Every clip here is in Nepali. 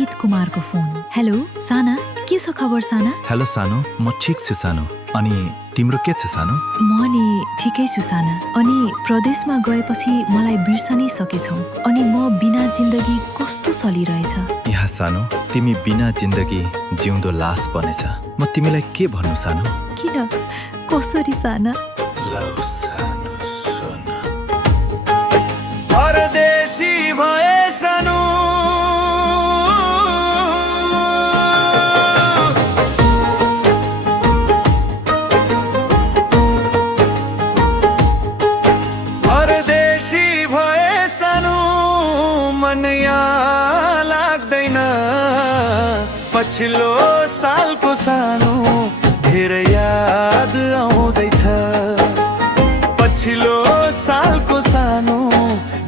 अंकित कुमारको फोन। हेलो साना, के छ खबर साना? हेलो सानो, म ठिक छु सानो। अनि तिम्रो के छ सानो? म नि ठिकै छु साना। अनि प्रदेशमा गएपछि मलाई बिर्सनै सकेछौ। अनि म बिना जिन्दगी कस्तो चलिरहेछ? यहाँ सानो, तिमी बिना जिन्दगी जिउँदो लास बनेछ। म तिमीलाई के भन्नु सानो? किन? कसरी साना? लौ सानो सुन। परदेशी भए सानो, परदेशी भए सानो, मन यहाँ लाग्दैन। पछिल्लो सालको सानो धेरै याद आउँदैछ। पछिल्लो सालको सानो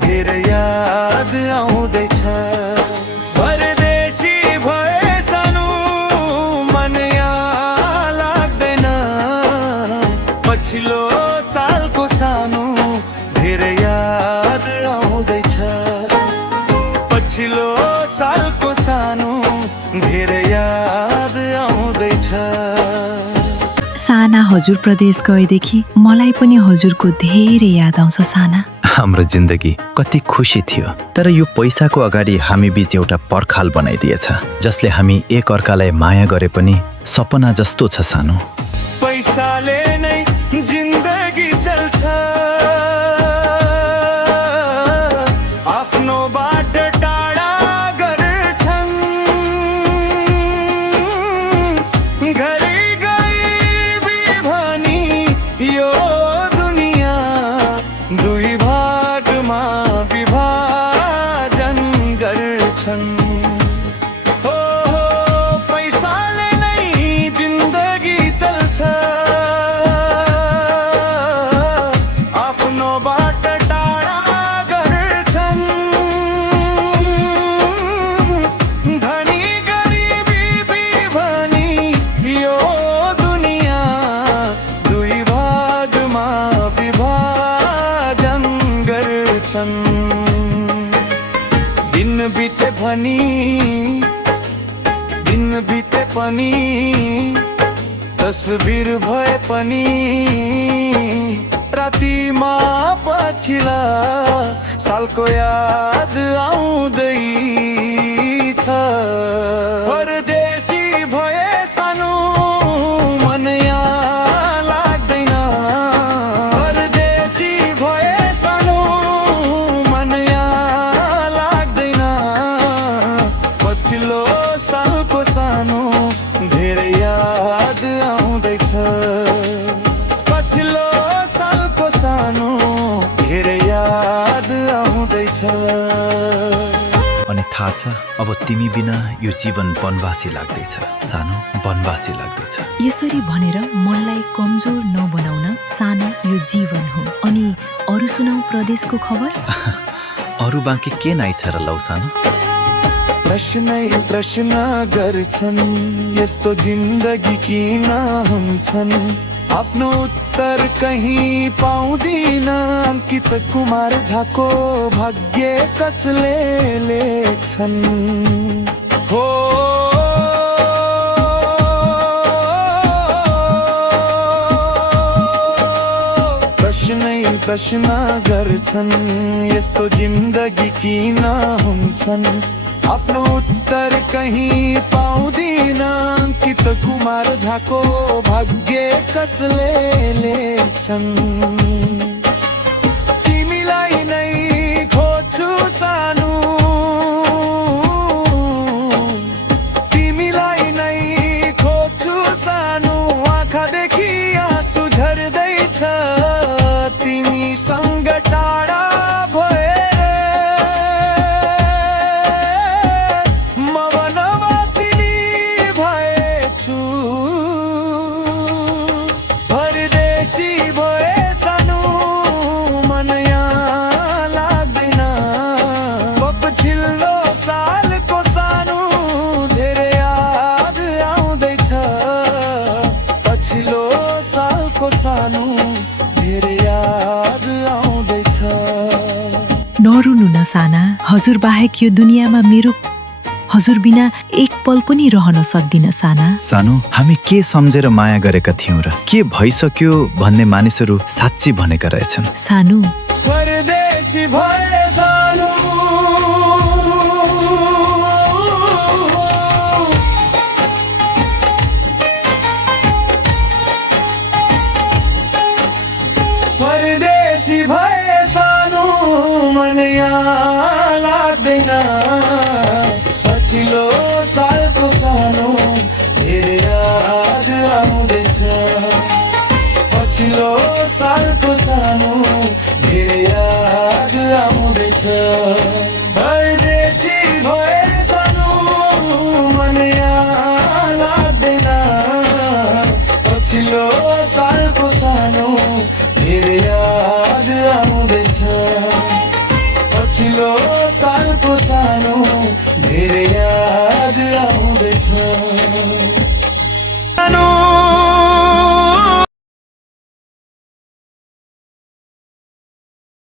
धेरै याद आउँदैछ। परदेशी भए सानो, मन यहाँ लाग्दैन। पछिल्लो सालको सानो धेरै याद आउँदैछ। पछिल्लो सालको सानो धेरै याद आउँदैछ। साना हजुर प्रदेश गएदेखि मलाई पनि हजुरको धेरै याद आउँछ साना। हाम्रो जिन्दगी कति खुसी थियो, तर यो पैसाको अगाडि हामी बीच एउटा पर्खाल बनाइदिएछ, जसले हामी एक अर्कालाई माया गरे पनि सपना जस्तो छ सानो। पैसाले नै जिन्दगी चल्छ, आफ्नो बाट टाढा गर्छन्। घरि गइबी भनी यो दुनिया दुई भागमा विभाजन गर्छन्। हो पैसाले नै जिन्दगी चल्छ, आफ्नो बाट टाढा गर्छन्। धनी गरिबी भनी यो दुनिया दुई भागमा विभाजन गर्छन्। दिन बिते पनि तस्बिर भए पनि रातिमा पछिल्ला सालको याद आउँदैछ। परदेशी भए सानो, मन यहाँ लाग्दैन। परदेशी भए सानो, मन यहाँ लाग्दैन। पछिल्लो सालको सानो धेरै याद आउँदैछ। पछिल्लो सालको सानो धेरै याद आउँदैछ। अनि थाहा छ, अब तिमी बिना यो जीवन वनवासी लाग्दैछ सानो, वनवासी लाग्दैछ। यसरी भनेर मनलाई कमजोर नबनाउन साना, यो जीवन हो। अनि अरू सुनाऊ प्रदेशको खबर। अरू बाँकी के नाइ छ र लौ सानो? प्रश्नै प्रश्न गर्छन्, यस्तो जिन्दगी किन हुन्छन्? आफ्नो उत्तर कहीँ पाउँदिन। अंकित कुमार झाको भाग्य कसले लेख्छन्? हो प्रश्नै प्रश्न गर्छन्, यस्तो जिन्दगी किन हुन्छन्? आफ्नो उत्तर कहीँ पाउँदिन। अंकित कुमार झाको भाग्य कसले लेख्छन्? तिमीलाई नै खोज्छु सानो, तिमीलाई नै खोज्छु सानो। आँखादेखि आँसु झर्दैछ, तिमीसँग टाढा नरुनु न साना, हजुर बाहेक यो दुनियाँमा मेरो हजुर बिना एक पल पनि रहन सक्दिन साना। सानो, हामी के सम्झेर माया गरेका थियौँ र के भइसक्यो भन्ने मानिसहरू साँच्ची भनेका रहेछन्। सानु, परदेशी भए सानो परदेशी भए सानो मन यहाँ लाग्दैन